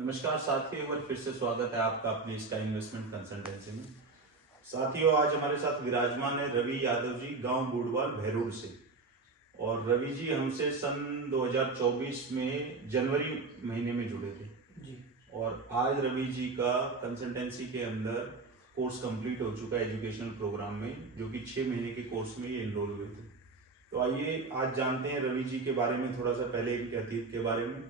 नमस्कार साथियों, एक बार फिर से स्वागत है आपका अपनी स्काई इन्वेस्टमेंट कंसल्टेंसी में। साथियों, आज हमारे साथ विराजमान है रवि यादव जी, गांव बूढ़वाल भैरोड से। और रवि जी हमसे सन 2024 में जनवरी महीने में जुड़े थे जी। और आज रवि जी का कंसल्टेंसी के अंदर कोर्स कंप्लीट हो चुका है एजुकेशनल प्रोग्राम में, जो कि 6 महीने के कोर्स में ये एनरोल हुए थे। तो आइए आज जानते हैं रवि जी के बारे में थोड़ा सा, पहले इनके अतीत के बारे में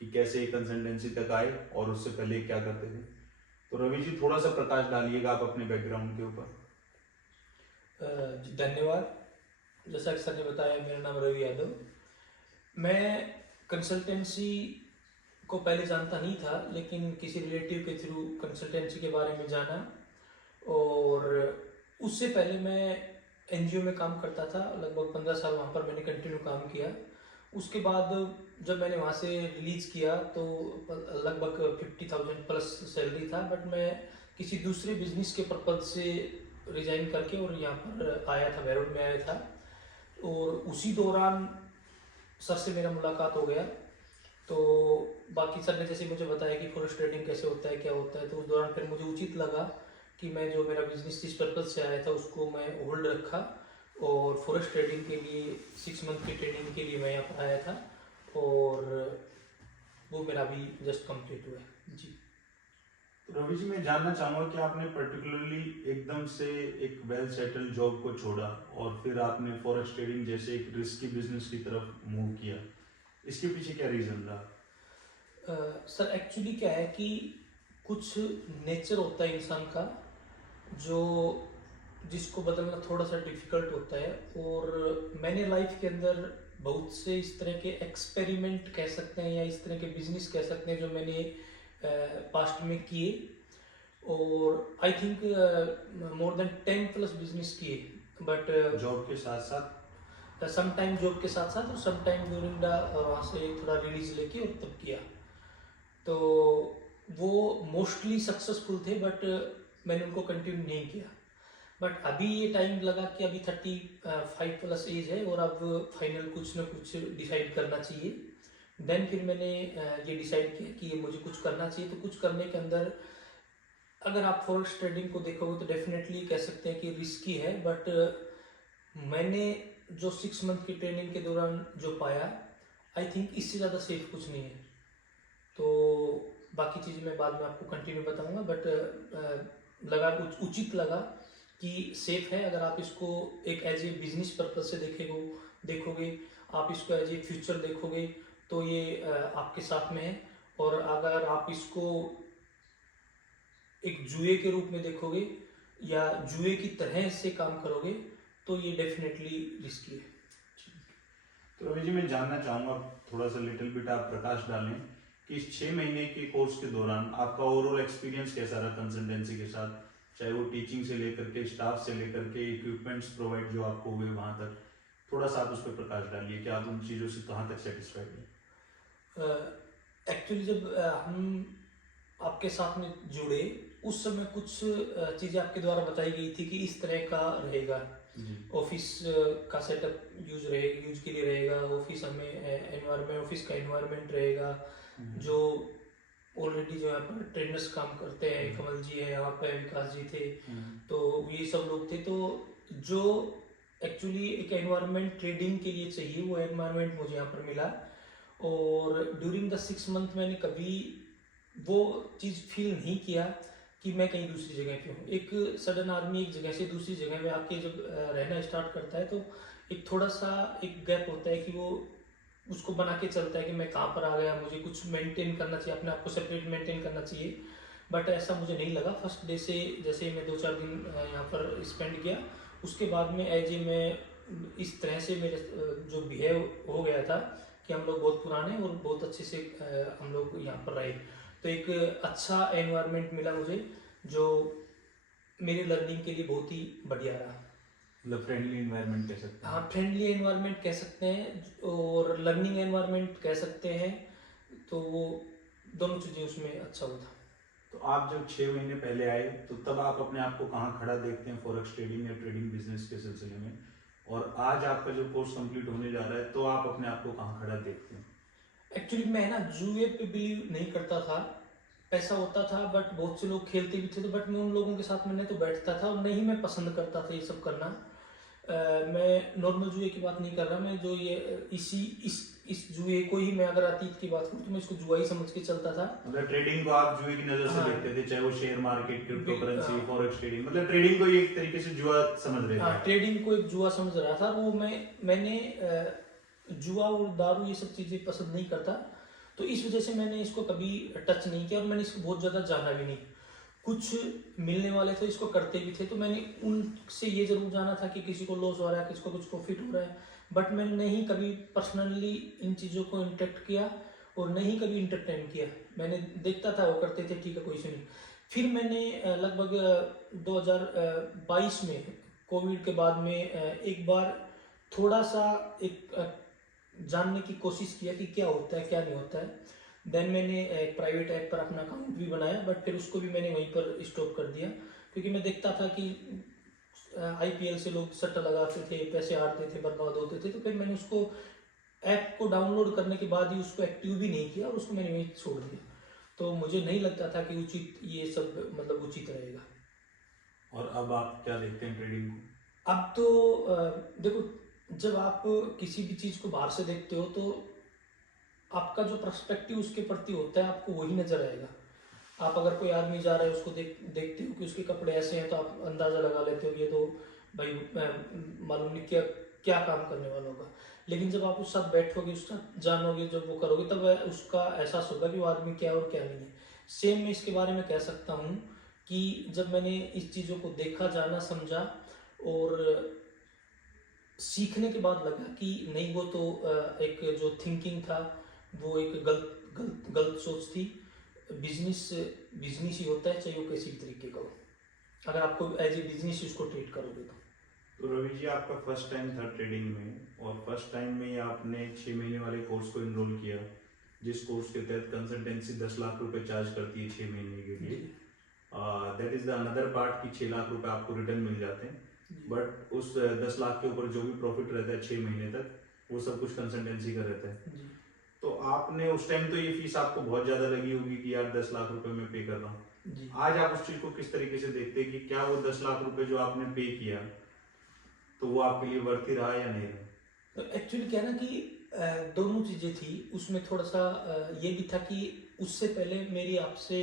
कि कैसे कंसल्टेंसी तक आए और उससे पहले क्या करते थे। तो रवि जी थोड़ा सा प्रकाश डालिएगा आप अपने बैकग्राउंड के ऊपर। धन्यवाद। जैसा कि सर ने बताया, मेरा नाम रवि यादव। मैं कंसल्टेंसी को पहले जानता नहीं था, लेकिन किसी रिलेटिव के थ्रू कंसल्टेंसी के बारे में जाना। और उससे पहले मैं एनजीओ में काम करता था, लगभग 15 साल वहाँ पर मैंने कंटिन्यू काम किया। उसके बाद जब मैंने वहाँ से रिलीज़ किया तो लगभग 50,000 प्लस सैलरी था, बट मैं किसी दूसरे बिजनेस के पर्पज से रिजाइन करके और यहाँ पर आया था, भैरोड में आया था। और उसी दौरान सर से मेरा मुलाकात हो गया। तो बाकी सर ने जैसे मुझे बताया कि फॉरेक्स ट्रेडिंग कैसे होता है, क्या होता है, तो उस दौरान फिर मुझे उचित लगा कि मैं जो मेरा बिजनेस जिस पर्पज से आया था उसको मैं होल्ड रखा। और फॉरेक्स ट्रेडिंग के लिए 6 मंथ की ट्रेनिंग के लिए मैं यहाँ पर आया था, और वो मेरा अभी जस्ट कंप्लीट हुआ है जी। तो रवि जी मैं जानना चाहूँगा कि आपने पर्टिकुलरली एकदम से एक वेल सेटल्ड जॉब को छोड़ा और फिर आपने फॉरेक्स ट्रेडिंग जैसे एक रिस्की बिजनेस की तरफ मूव किया, इसके पीछे क्या रीज़न रहा? सर एक्चुअली क्या है कि कुछ नेचर होता है इंसान का जो जिसको बदलना थोड़ा सा डिफिकल्ट होता है। और मैंने लाइफ के अंदर बहुत से इस तरह के एक्सपेरिमेंट कह सकते हैं या इस तरह के बिजनेस कह सकते हैं जो मैंने पास्ट में किए। और I think more than 10 plus business किए, बट जॉब के साथ साथ सम टाइम जॉब के साथ साथ और सम टाइम ड्यूरिंग द वहाँ से थोड़ा रिलीज लेके और तब किया। तो वो मोस्टली सक्सेसफुल थे, बट मैंने उनको कंटिन्यू नहीं किया। बट अभी ये टाइम लगा कि अभी 35 प्लस एज है और अब फाइनल कुछ ना कुछ डिसाइड करना चाहिए। देन फिर मैंने ये डिसाइड किया कि ये मुझे कुछ करना चाहिए। तो कुछ करने के अंदर अगर आप फॉरेक्स ट्रेडिंग को देखोगे तो डेफिनेटली कह सकते हैं कि रिस्की है, बट मैंने जो 6 मंथ की ट्रेनिंग के दौरान जो पाया, आई थिंक इससे ज़्यादा सेफ कुछ नहीं है। तो बाकी चीज़ें मैं बाद में आपको कंटिन्यू बताऊंगा, बट लगा कुछ उचित लगा कि सेफ है। अगर आप इसको एक एज ए बिजनेस पर्पज से देखोगे, आप इसको एज ए फ्यूचर देखोगे, तो ये आपके साथ में है। और अगर आप इसको एक जुए के रूप में देखोगे या जुए की तरह से काम करोगे, तो ये डेफिनेटली रिस्की है। तो रवि जी मैं जानना चाहूँगा, थोड़ा सा लिटिल बिट आप प्रकाश डालें कि इस 6 महीने के कोर्स के दौरान आपका ओवरऑल एक्सपीरियंस कैसा रहा कंसल्टेंसी के साथ, चाहे वो टीचिंग से लेकर के, स्टाफ से लेकर के, इक्विपमेंट्स प्रोवाइड जो आपको हुए वहाँ तक। थोड़ा सा आप उस पर प्रकाश डालिए कि आप उन चीज़ों से कहाँ तक सेटिस्फाइड हैं। एक्चुअली जब हम आपके साथ में जुड़े, उस समय कुछ चीज़ें आपके द्वारा बताई गई थी कि इस तरह का रहेगा ऑफिस का सेटअप, यूज के लिए रहेगा ऑफिस, हमें एनवायरनमेंट, ऑफिस का एनवायरनमेंट रहेगा। जो ऑलरेडी जो यहाँ पर ट्रेनर्स काम करते हैं, कमल जी है यहाँ पे, विकास जी थे, तो ये सब लोग थे। तो जो एक्चुअली एक एनवायरनमेंट ट्रेडिंग के लिए चाहिए, वो एनवायरनमेंट मुझे यहाँ पर मिला। और ड्यूरिंग द 6 मंथ मैंने कभी वो चीज़ फील नहीं किया कि मैं कहीं दूसरी जगह पे हूँ। एक सडन आदमी एक जगह से दूसरी जगह में आके जब रहना स्टार्ट करता है, तो एक थोड़ा सा एक गैप होता है कि वो उसको बना के चलता है कि मैं कहाँ पर आ गया, मुझे कुछ मेंटेन करना चाहिए, अपने आप को सेपरेट मेंटेन करना चाहिए। बट ऐसा मुझे नहीं लगा। फर्स्ट डे से जैसे मैं 2-4 दिन यहाँ पर स्पेंड किया, उसके बाद में एज ए मैं इस तरह से मेरे जो बिहेव हो गया था कि हम लोग बहुत पुराने और बहुत अच्छे से हम लोग यहाँ पर रहे। तो एक अच्छा एनवायरनमेंट मिला मुझे, जो मेरी लर्निंग के लिए बहुत ही बढ़िया रहा। मतलब फ्रेंडली एनवायरनमेंट कह सकते हैं। हाँ, फ्रेंडली एनवायरनमेंट कह सकते हैं और लर्निंग एनवायरनमेंट कह सकते हैं। तो वो दोनों चीज़ें उसमें अच्छा हुआ था। तो आप जब 6 महीने पहले आए तो तब आप अपने आप को कहाँ खड़ा देखते हैं फॉरेक्स ट्रेडिंग या ट्रेडिंग बिजनेस के सिलसिले में, और आज आपका जो कोर्स कंप्लीट होने जा रहा है तो आप अपने आप को कहाँ खड़ा देखते हैं? एक्चुअली मैं ना जुए पे बिलीव नहीं करता था, पैसा होता था, बट बहुत से लोग खेलते भी थे, तो बट मैं उन लोगों के साथ में नहीं तो बैठता था और नहीं मैं पसंद करता था ये सब करना। मैं नॉर्मल जुए की बात नहीं कर रहा, मैं जो ये इस जुए को ही मैं अगर अतीत की बात करूँ तो मैं इसको जुआ ही समझ के चलता था। मतलब ट्रेडिंग को आप जुए की नजर से हाँ, देखते थे, चाहे वो शेयर मार्केट, क्रिप्टो करेंसी, हाँ, फॉरेक्स ट्रेडिंग, मतलब ट्रेडिंग को एक तरीके से जुआ समझ रहे थे हाँ, आप। ट्रेडिंग को एक जुआ समझ रहा था। वो मैंने जुआ और दारू ये सब चीज़ें पसंद नहीं करता, तो इस वजह से मैंने इसको कभी टच नहीं किया और मैंने इसको बहुत ज़्यादा जाना भी नहीं। कुछ मिलने वाले थे इसको करते भी थे, तो मैंने उनसे ये जरूर जाना था कि किसी को लॉस हो रहा है, किसी को कुछ प्रॉफिट हो रहा है, बट मैंने नहीं कभी पर्सनली इन चीज़ों को इंटरेक्ट किया और नहीं कभी इंटरटेन किया। मैंने देखता था वो करते थे, ठीक है, कोई से नहीं। फिर मैंने लगभग 2022 में कोविड के बाद में एक बार थोड़ा सा एक जानने की कोशिश किया कि क्या होता है क्या नहीं होता है। देन मैंने एक प्राइवेट ऐप पर अपना अकाउंट भी बनाया, बट फिर उसको भी मैंने वहीं पर स्टॉप कर दिया, क्योंकि मैं देखता था कि आईपीएल से लोग सट्टा लगाते थे, पैसे हारते थे, बर्बाद होते थे, तो फिर मैंने उसको ऐप को डाउनलोड करने के बाद ही उसको एक्टिव भी नहीं किया और उसको मैंने वहीं छोड़ दिया। तो मुझे नहीं लगता था कि उचित ये सब मतलब उचित रहेगा। और अब आप क्या देखते हैं ट्रेडिंग को? अब तो देखो, जब आप किसी भी चीज़ को बाहर से देखते हो तो आपका जो पर्सपेक्टिव उसके प्रति होता है आपको वही नजर आएगा। आप अगर कोई आदमी जा रहा है उसको देखते हो कि उसके कपड़े ऐसे हैं, तो आप अंदाजा लगा लेते हो कि ये तो भाई मालूम नहीं क्या क्या काम करने वाला होगा। लेकिन जब आप उस साथ बैठोगे, उसका जानोगे, जब वो करोगे, तब उसका एहसास होगा कि वो आदमी क्या है और क्या नहीं है। सेम मैं इसके बारे में कह सकता हूँ कि जब मैंने इस चीज़ों को देखा, जाना, समझा और सीखने के बाद लगा कि नहीं, वो तो एक जो थिंकिंग था वो एक गलत गलत गलत सोच थी। बिजनेस बिजनेस ही होता है, चाहे वो किसी भी तरीके का हो, अगर आपको एज ए बिजनेस उसको ट्रीट करोगे तो। तो रवि जी, आपका फर्स्ट टाइम था ट्रेडिंग में, और फर्स्ट टाइम में ही आपने 6 महीने वाले कोर्स को इनरोल किया, जिस कोर्स के तहत कंसल्टेंसी 10 लाख रुपए चार्ज करती है 6 महीने के लिए। That is the another part कि 6 लाख रुपए आपको रिटर्न मिल जाते हैं, बट उस 10 लाख के ऊपर जो भी प्रॉफिट रहता है 6 महीने तक, वो सब कुछ कंसल्टेंसी का रहता है। जी, तो आपने उस टाइम तो ये फीस आपको बहुत ज्यादा लगी होगी कि यार 10 लाख रुपए मैं पे कर रहा हूँ। जी। आज आप उस चीज को किस तरीके से देखते हैं कि क्या वो 10 लाख रुपए जो आपने पे किया, तो वो आपके लिए वर्थ ही रहा या नहीं रहा? तो एक्चुअली क्या है ना कि दोनों चीज़ें थी उसमें। थोड़ा सा ये भी था कि उससे पहले मेरी आपसे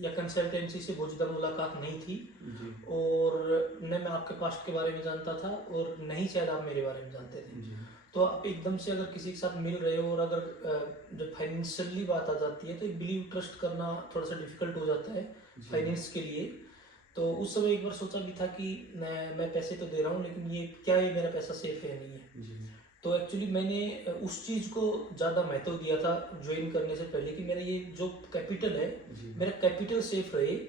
या कंसल्टेंसी से बहुत ज़्यादा मुलाकात नहीं थी, जी और न मैं आपके पास्ट के बारे में जानता था और नहीं शायद आप मेरे बारे में जानते थे। जी तो आप एकदम से अगर किसी के साथ मिल रहे हो और अगर जब फाइनेंशियली बात आ जाती है तो एक बिलीव ट्रस्ट करना थोड़ा सा डिफिकल्ट हो जाता है फाइनेंस के लिए। तो उस समय एक बार सोचा भी था कि मैं पैसे तो दे रहा हूँ, लेकिन ये क्या ये मेरा पैसा सेफ है नहीं है। जी तो एक्चुअली मैंने उस चीज़ को ज़्यादा महत्व दिया था ज्वाइन करने से पहले कि मेरा ये जो कैपिटल है, जी मेरा कैपिटल सेफ रहे।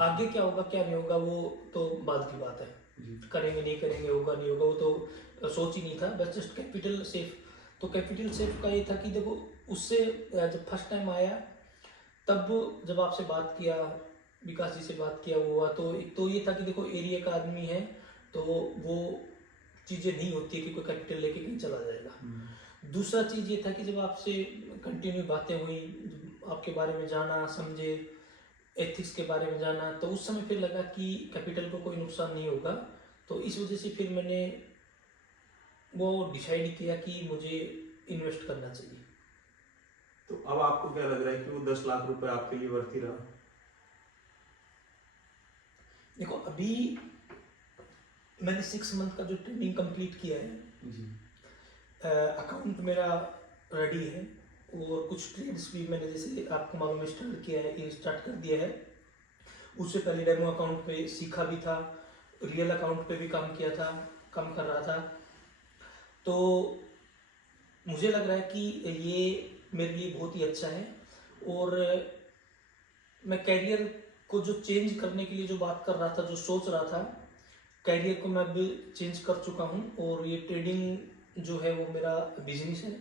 आगे क्या होगा क्या नहीं होगा वो तो बाद की बात है, जी करेंगे नहीं करेंगे, होगा नहीं होगा, वो तो सोच ही नहीं था, बस जस्ट कैपिटल सेफ। तो कैपिटल सेफ का ये था कि देखो, उससे जब फर्स्ट टाइम आया तब जब आपसे बात किया, विकास जी से बात किया, वो हुआ, तो एक तो ये था कि देखो एरिया का आदमी है, तो वो चीज़ें नहीं होती है कि कोई कैपिटल लेके कहीं चला जाएगा। दूसरा चीज़ ये था कि जब आपसे कंटिन्यू बातें हुई, आपके बारे में जाना, समझे, एथिक्स के बारे में जाना, तो उस समय फिर लगा कि कैपिटल को कोई नुकसान नहीं होगा। तो इस वजह से फिर मैंने वो डिसाइड किया कि मुझे इन्वेस्ट करना चाहिए। तो अब आपको क्या लग रहा है कि वो 10 लाख रुपए आपके लिए वर्थ ही रहा? देखो, अभी मैंने 6 मंथ का जो ट्रेनिंग कंप्लीट किया है, जी अकाउंट मेरा रेडी है और कुछ ट्रेड्स भी मैंने, जैसे आपको मालूम है, स्टार्ट किया है, ये स्टार्ट कर दिया है। उससे पहले डेमो अकाउंट पे सीखा भी था, रियल अकाउंट पे भी काम किया था, काम कर रहा था। तो मुझे लग रहा है कि ये मेरे लिए बहुत ही अच्छा है, और मैं कैरियर को जो चेंज करने के लिए जो बात कर रहा था, जो सोच रहा था, कैरियर को मैं अब चेंज कर चुका हूँ, और ये ट्रेडिंग जो है वो मेरा बिजनेस है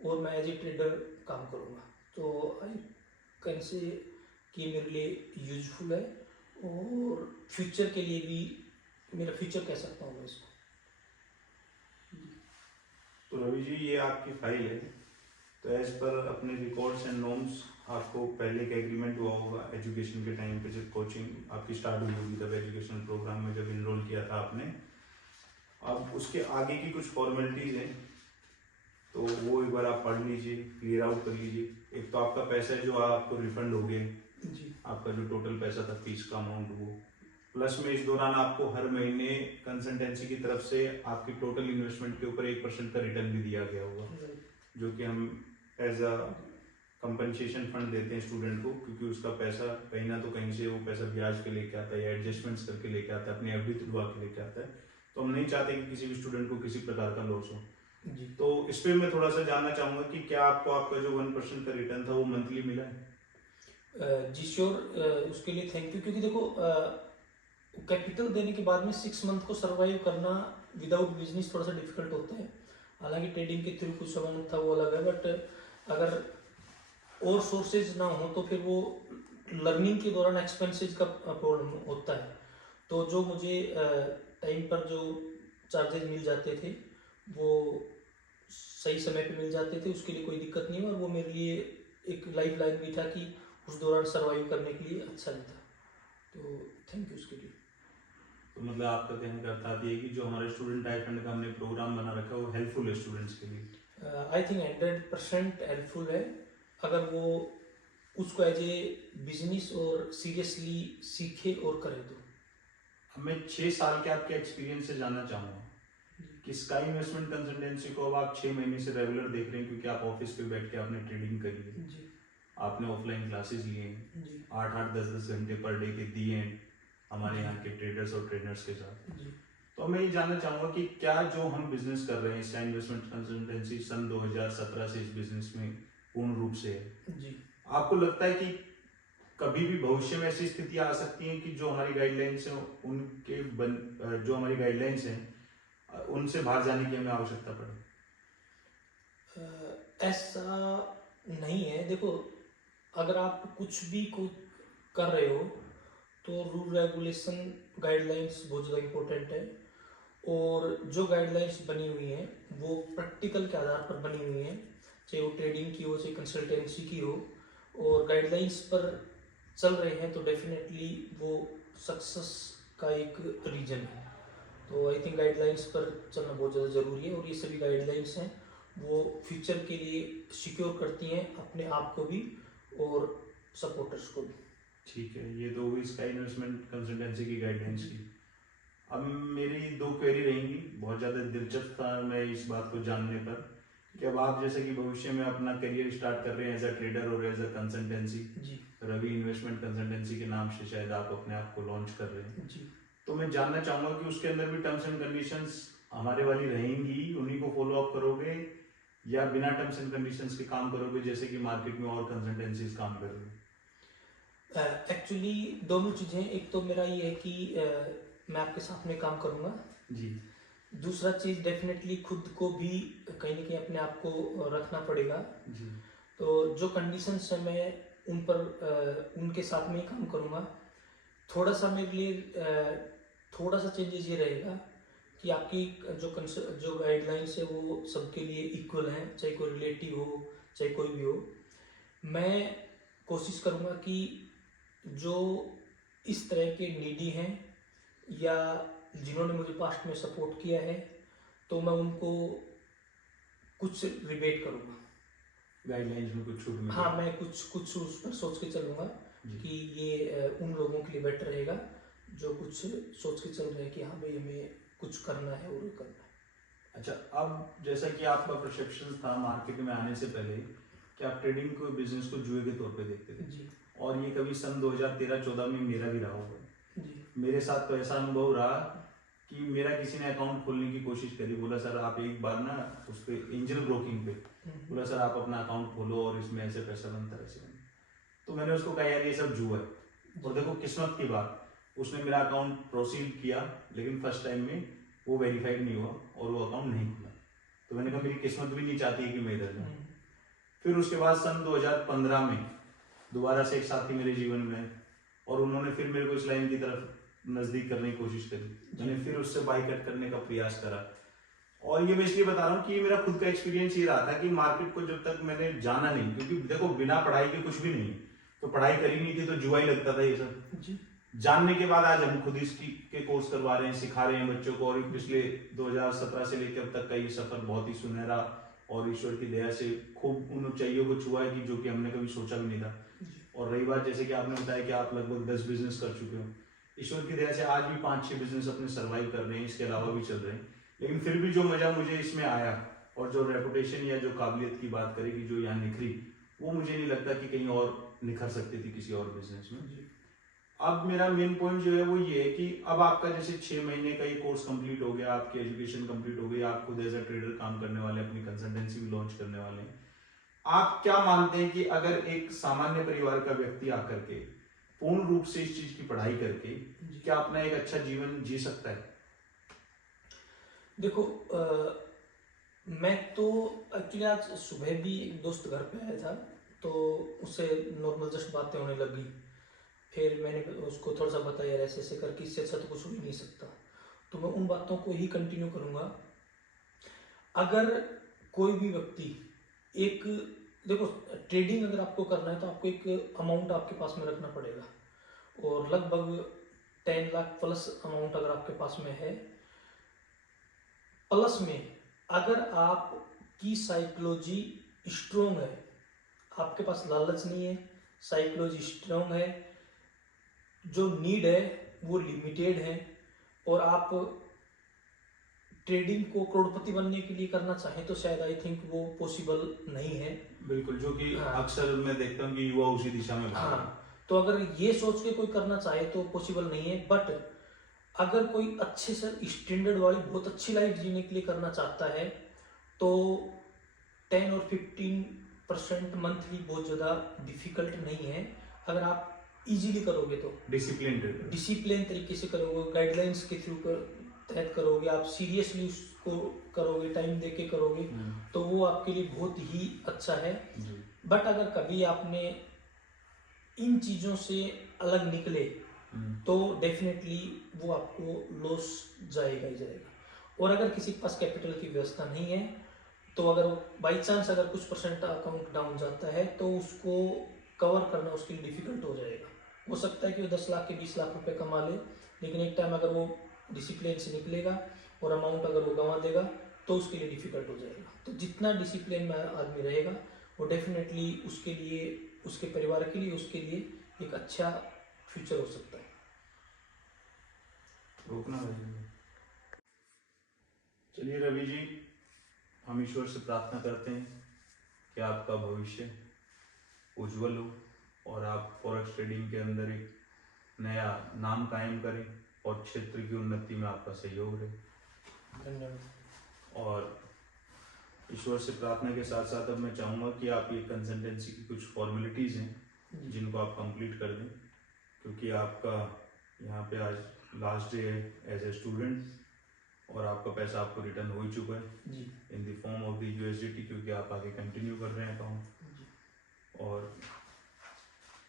और मैं एज ए ट्रेडर काम करूँगा। तो आई कैन से कि मेरे लिए यूजफुल है, और फ्यूचर के लिए भी मेरा फ्यूचर कह सकता हूँ मैं इसको। तो रवि जी, ये आपकी फाइल है, तो एज पर अपने रिकॉर्ड्स एंड नॉर्म्स आपको पहले एक एग्रीमेंट हुआ होगा एजुकेशन के टाइम पे, जब कोचिंग आपकी स्टार्ट हुई होगी तब एजुकेशनल प्रोग्राम में जब इनरोल किया था आपने। अब उसके आगे की कुछ फॉर्मेलिटीज़ हैं, तो वो एक बार आप पढ़ लीजिए, क्लियर आउट कर लीजिए। एक तो आपका पैसा है जो आपको रिफंड हो गया जी आपका जो टोटल पैसा था फीस का अमाउंट, वो प्लस में इस दौरान आपको हर महीने कंसल्टेंसी की तरफ से आपकी टोटल इन्वेस्टमेंट के ऊपर 1% का रिटर्न भी दिया गया होगा, जो कि हम एज अ कंपनसेशन फंड देते हैं स्टूडेंट को, क्योंकि उसका पैसा कहीं ना तो कहीं से वो पैसा ब्याज पे लेके आता है या एडजस्टमेंट्स करके लेके आता है, अपनी एफडी तुड़वा के लेके आता है। तो हम नहीं चाहते कि किसी भी स्टूडेंट को किसी प्रकार का लॉस हो। जी तो इस पे मैं थोड़ा सा जानना चाहूंगा कि क्या आपको आपका जो 1% का रिटर्न था वो मंथली मिला है? जी श्योर, उसके लिए थैंक यू। क्योंकि देखो कैपिटल देने के बाद में 6 मंथ को सरवाइव करना विदाउट बिजनेस थोड़ा सा डिफिकल्ट होता है। हालांकि ट्रेडिंग के थ्रू कुछ अमाउंट था वो अलग है, बट अगर और सोर्सेज ना हो तो फिर वो लर्निंग के दौरान एक्सपेंसेस का प्रॉब्लम होता है। तो जो मुझे टाइम पर जो चार्जेस मिल जाते थे वो सही समय पे मिल जाते थे, उसके लिए कोई दिक्कत नहीं है। और वो मेरे लिए एक लाइफ लाइन भी था कि उस दौरान सरवाइव करने के लिए अच्छा भी था। तो थैंक यू उसके लिए। तो मतलब आपका कहने का अर्थ ये है कि जो हमारे स्टूडेंट आई फंड का हमने प्रोग्राम बना रखा है वो हेल्पफुल है स्टूडेंट्स के लिए। आई थिंक 100% हेल्पफुल है, अगर वो उसको एज ए बिजनेस और सीरियसली सीखे और करे तो। अब मैं 6 साल के आपके एक्सपीरियंस से जानना चाहूँगा कि स्काई इन्वेस्टमेंट कंसल्टेंसी को अब आप 6 महीने से रेगुलर देख रहे हैं, क्योंकि आप ऑफिस पे बैठ के आपने ट्रेडिंग करी है, जी आपने ऑफलाइन क्लासेस लिए हैं, जी 8-8 10-10 घंटे पर डे के दिए हैं हमारे यहाँ के ट्रेडर्स और ट्रेनर्स के साथ। जी तो मैं ये जानना चाहूँगा कि क्या जो हम बिजनेस कर रहे हैं स्काई इन्वेस्टमेंट कंसल्टेंसी सन 2017 से इस बिजनेस में पूर्ण रूप से है, जी। आपको लगता है कि कभी भी भविष्य में ऐसी स्थिति आ सकती है कि जो हमारी गाइडलाइंस हैं उनके जो हमारी गाइडलाइंस हैं उनसे बाहर जाने की हमें आवश्यकता पड़े? ऐसा नहीं है। देखो, अगर आप कुछ भी कर रहे हो तो रूल रेगुलेशन गाइडलाइंस बहुत ज़्यादा इम्पोर्टेंट है। और जो गाइडलाइंस बनी हुई हैं वो प्रैक्टिकल के आधार पर बनी हुई हैं, चाहे वो ट्रेडिंग की हो चाहे कंसल्टेंसी की हो, और गाइडलाइंस पर चल रहे हैं तो डेफिनेटली वो सक्सेस का एक रीजन है। तो आई थिंक गाइडलाइंस पर चलना बहुत ज़्यादा ज़रूरी है, और ये सभी गाइडलाइंस हैं वो फ्यूचर के लिए सिक्योर करती हैं अपने आप को भी और सपोर्टर्स को भी। ठीक है, ये तो हुई स्काई इन्वेस्टमेंट कंसल्टेंसी की गाइडलाइंस की। अब मेरी 2 क्वेरी रहेंगी, बहुत ज़्यादा दिलचस्प था मैं इस बात को जानने पर कि अब आप जैसे कि भविष्य में अपना करियर स्टार्ट कर रहे हैं एज अ ट्रेडर और एज अ कंसल्टेंसी, जी रवि इन्वेस्टमेंट कंसल्टेंसी के नाम से शायद आप अपने आप को लॉन्च कर रहे हैं। जी। तो मैं जानना चाहूँगा कि उसके अंदर भी टर्म्स एंड कंडीशंस हमारे वाली रहेंगी, उन्हीं को फॉलो अप करोगे या बिना टर्म्स एंड कंडीशंस के काम करोगे जैसे कि मार्केट में और कंसल्टेंसीज काम कर रही हैं? एक्चुअली दोनों चीज़ें, एक तो मेरा ये है कि मैं आपके साथ में काम करूँगा जी दूसरा चीज़ डेफिनेटली खुद को भी कहीं ना कहीं अपने आप को रखना पड़ेगा। जी तो जो कंडीशंस है मैं उन पर उनके साथ में ही काम करूँगा। थोड़ा सा मेरे लिए थोड़ा सा चेंजेस ये रहेगा कि आपकी जो गाइडलाइंस है वो सबके लिए इक्वल हैं, चाहे कोई रिलेटिव हो चाहे कोई भी हो। मैं कोशिश करूँगा कि जो इस तरह के नीडी हैं या जिन्होंने मुझे पास्ट में सपोर्ट किया है तो मैं उनको कुछ रिबेट करूँगा, गाइडलाइंस में कुछ छूट मिले। हाँ मैं कुछ उस पर सोच के चलूँगा जी। कि ये उन लोगों के लिए बेटर रहेगा जो कुछ सोच के चल रहे हैं कि हाँ भाई हमें कुछ करना है और करना है। अच्छा, अब जैसा कि आपका परसेप्शन था मार्केट में आने से पहले कि आप ट्रेडिंग को बिजनेस को जुए के तौर पे देखते थे, जी और ये कभी सन 2013-14 में मेरा भी रहा होगा। जी मेरे साथ तो ऐसा अनुभव रहा कि मेरा किसी ने अकाउंट खोलने की कोशिश करी, बोला सर आप एक बार ना उस पर एंजल ब्रोकिंग पे बोला सर आप अपना अकाउंट खोलो और इसमें ऐसे पैसा बनता है ऐसे बनता। तो मैंने उसको कहा यार ये सब जुआ है, और देखो किस्मत की बात उसने मेरा अकाउंट प्रोसीड किया लेकिन फर्स्ट टाइम में वो वेरीफाइड नहीं हुआ और वो अकाउंट नहीं खुला। तो मैंने कहा मेरी किस्मत भी नहीं चाहती है कि मैं इधर जाऊँ। फिर उसके बाद सन 2015 में दोबारा से एक साथी मेरे जीवन में और उन्होंने फिर मेरे को इस लाइन की तरफ नज़दीक करने की कोशिश करी। मैंने फिर उससे बाई कट करने का प्रयास करा और ये मैं इसलिए बता रहा हूँ कि मेरा खुद का एक्सपीरियंस ये रहा था कि मार्केट को जब तक मैंने जाना नहीं, क्योंकि देखो बिना पढ़ाई के कुछ भी नहीं है, तो पढ़ाई करी नहीं थी तो जुआ ही लगता था ये सब जी जानने के बाद आज हम खुद इसकी के कोर्स करवा रहे हैं, सिखा रहे हैं बच्चों को। और पिछले 2017 से लेकर अब तक का ये सफर बहुत ही सुनहरा और ईश्वर की दया से खूब उन ऊंचाइयों को छुआ है कि जो कि हमने कभी सोचा भी नहीं था। और रही बात जैसे कि आपने बताया कि आप लगभग 10 बिजनेस कर चुके हो, ईश्वर की दया से आज भी 5-6 बिजनेस अपने सर्वाइव कर रहे हैं, इसके अलावा भी चल रहे हैं। लेकिन फिर भी जो मजा मुझे इसमें आया और जो रेपुटेशन या जो काबिलियत की बात करेगी जो यहाँ निखरी, वो मुझे नहीं लगता कि कहीं और निखर सकती थी किसी और बिजनेस में। अब मेरा मेन पॉइंट जो है वो ये है कि अब आपका जैसे 6 महीने का ये कोर्स कंप्लीट हो गया, आपकी एजुकेशन कंप्लीट हो गई, आप खुद एज अ ट्रेडर काम करने वाले, अपनी कंसल्टेंसी भी लॉन्च करने वाले हैं। आप क्या मानते हैं कि अगर एक सामान्य परिवार का व्यक्ति आकर के पूर्ण रूप से इस चीज की पढ़ाई करके क्या अपना एक अच्छा जीवन जी सकता है? देखो मैं तो एक्चुअली आज सुबह भी एक दोस्त घर पे आया था, तो उससे नॉर्मल जस्ट बातें होने लगी। फिर मैंने उसको थोड़ा सा बताया ऐसे ऐसे करके, इससे अच्छा तो कुछ हो ही नहीं सकता। तो मैं उन बातों को ही कंटिन्यू करूँगा। अगर कोई भी व्यक्ति एक, देखो ट्रेडिंग अगर आपको करना है तो आपको एक अमाउंट आपके पास में रखना पड़ेगा, और लगभग 10 लाख प्लस अमाउंट अगर आपके पास में है, प्लस में अगर आपकी साइकोलॉजी स्ट्रोंग है, आपके पास लालच नहीं है, साइकोलॉजी स्ट्रोंग है, जो नीड है वो लिमिटेड है, और आप ट्रेडिंग को करोड़पति बनने के लिए करना चाहें तो शायद आई थिंक वो पॉसिबल नहीं है। बिल्कुल, जो कि हाँ। अक्सर मैं देखता हूँ कि युवा उसी दिशा में भाग रहे हैं। हाँ, तो अगर ये सोच के कोई करना चाहे तो पॉसिबल नहीं है। बट अगर कोई अच्छे से स्टैंडर्ड वाली बहुत अच्छी लाइफ जीने के लिए करना चाहता है तो 10 और 15% मंथली बहुत ज़्यादा डिफिकल्ट नहीं है। अगर आप इजीली करोगे तो डिसिप्लिन तरीके से करोगे, गाइडलाइंस के थ्रू तहत करोगे, आप सीरियसली उसको करोगे, टाइम दे के करोगे, तो वो आपके लिए बहुत ही अच्छा है। बट अगर कभी आपने इन चीज़ों से अलग निकले तो डेफिनेटली वो आपको लॉस जाएगा ही जाएगा। और अगर किसी के पास कैपिटल की व्यवस्था नहीं है तो अगर बाई चांस अगर कुछ परसेंट अकाउंट डाउन जाता है तो उसको कवर करना उसके लिए डिफिकल्ट हो जाएगा। हो सकता है कि वो 10 लाख के 20 लाख रुपए कमा ले, लेकिन एक टाइम अगर वो डिसिप्लिन से निकलेगा और अमाउंट अगर वो गंवा देगा तो उसके लिए डिफिकल्ट हो जाएगा। तो जितना डिसिप्लिन में आदमी रहेगा वो डेफिनेटली उसके लिए, उसके परिवार के लिए, उसके लिए एक अच्छा फ्यूचर हो सकता है। रोकना भाई। चलिए रवि जी, हम ईश्वर से प्रार्थना करते हैं कि आपका भविष्य उज्जवल हो और आप फॉरेक्स ट्रेडिंग के अंदर एक नया नाम कायम करें और क्षेत्र की उन्नति में आपका सहयोग रहे। धन्यवाद। और ईश्वर से प्रार्थना के साथ साथ अब मैं चाहूँगा कि आप ये कंसल्टेंसी की कुछ फॉर्मेलिटीज़ हैं जिनको आप कंप्लीट कर दें, क्योंकि आपका यहाँ पे आज लास्ट डे है एज ए स्टूडेंट और आपका पैसा आपको रिटर्न हो ही चुका है in the form of the USDT, क्योंकि आप आगे कंटिन्यू कर रहे हैं अकाउंट। और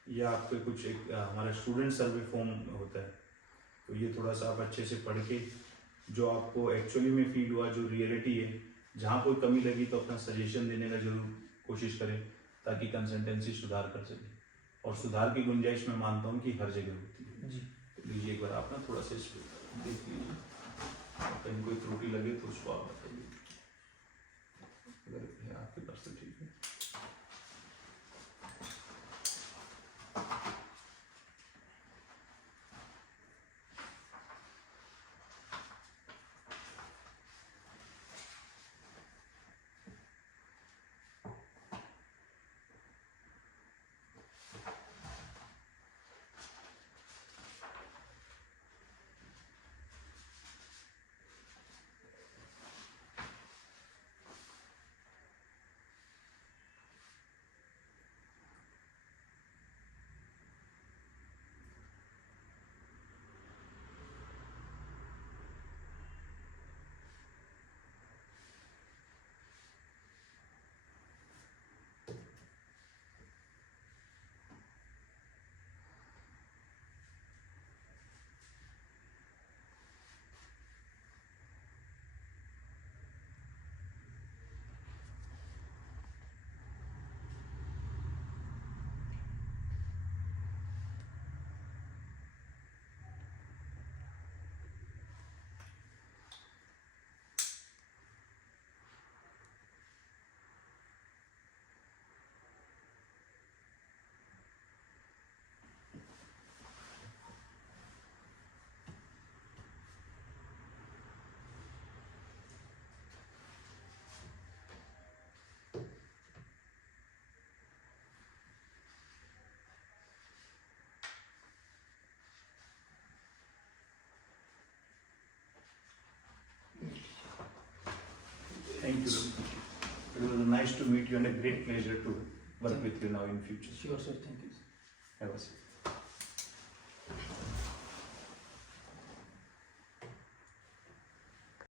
ये आपके कुछ एक हमारा स्टूडेंट सर्वे फॉर्म होता है, तो ये थोड़ा सा आप अच्छे से पढ़ के जो आपको एक्चुअली में फील हुआ, जो रियलिटी है, जहाँ कोई कमी लगी तो अपना सजेशन देने का जरूर कोशिश करें ताकि कंसल्टेंसी सुधार कर सके। और सुधार की गुंजाइश मैं मानता हूँ कि हर जगह होती है। तो लीजिए एक बार आप ना थोड़ा सा इस पे देख लीजिए, कहीं कोई त्रुटि लगे तो उसको आप बताइए, अगर है आपके पास तो ठीक है। Thank you. It was nice to meet you and a great pleasure to work with you now in future. Sure, sir. Thank you. Have a seat.